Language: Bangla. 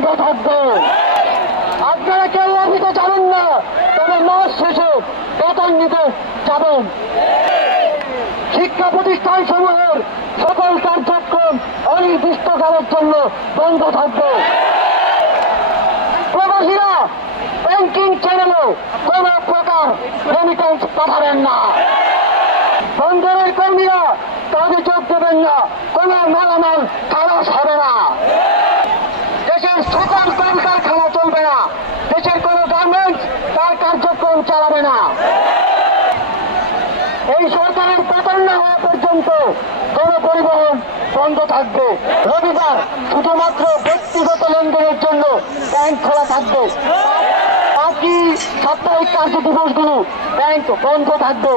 বন্ধ থাকবে। আপনারা কেউ অফিসে যাবেন না, তবে মাস শেষে বেতন নিতে যাবেন। শিক্ষা প্রতিষ্ঠান সমূহের সকল কার্যক্রম অনির্দিষ্টকালের জন্য বন্ধ থাকবে। প্রবাসীরা ব্যাংকিং চ্যানেলে কোন প্রকার রেমিটেন্স পাঠাবেন না। বন্দরের কর্মীরা কাজে যোগ দেবেন না, কোন মালামাল খালাস হবে না। দেশের সকল কলকারখানা চলবে না, দেশের কোন গার্মেন্টস তার কার্যক্রম চালাবে না। এই সরকারের পতন না হওয়া পর্যন্ত গণপরিবহন বন্ধ থাকবে। রবিবার শুধুমাত্র ব্যক্তিগত লেনদেনের জন্য ব্যাংক খোলা থাকবে। বাকি সাপ্তাহিক কার্য দিবসগুলো ব্যাংক বন্ধ থাকবে।